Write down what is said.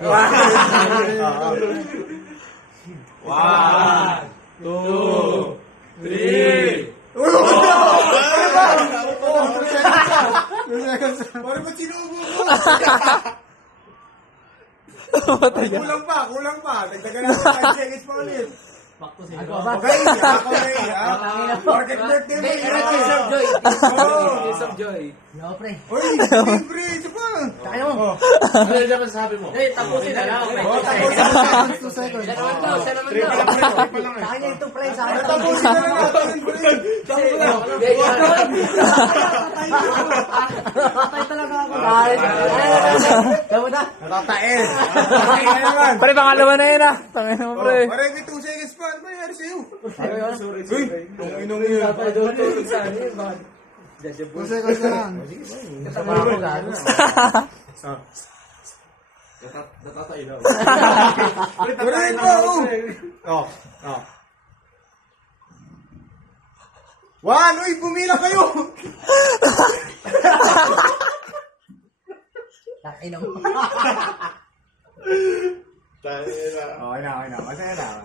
1, 2, 3. Parang ba't sinubo mo? Kulang pa. Dagdagan natin 5 seconds pa ulit. Okay, ako na eh. Market birthday mo. Kiss of joy. Kiss of joy. Yo, pre. Uy, libre. Ito pa. Kaya mo. Ano yung dapat sabi mo? Tapusin na lang. Tapusin na 2 seconds. Siya naman daw. Kaya ito, pre. Sa akin. Tapusin na lang natin, pre. Patay talaga ako. Tama na. Natatae. Natatae na naman. Pre, pangalawa na yun ah. Tangin mo, pre. Parang may 2 seconds pa. Ano ba nangyari sa'yo? Sorry. Uy, ang inong yun. Kasi lang. Natatay daw. Parang ito. Oh. 1, uy, pumila kayo. Takin mo. Okay na. Masaya na.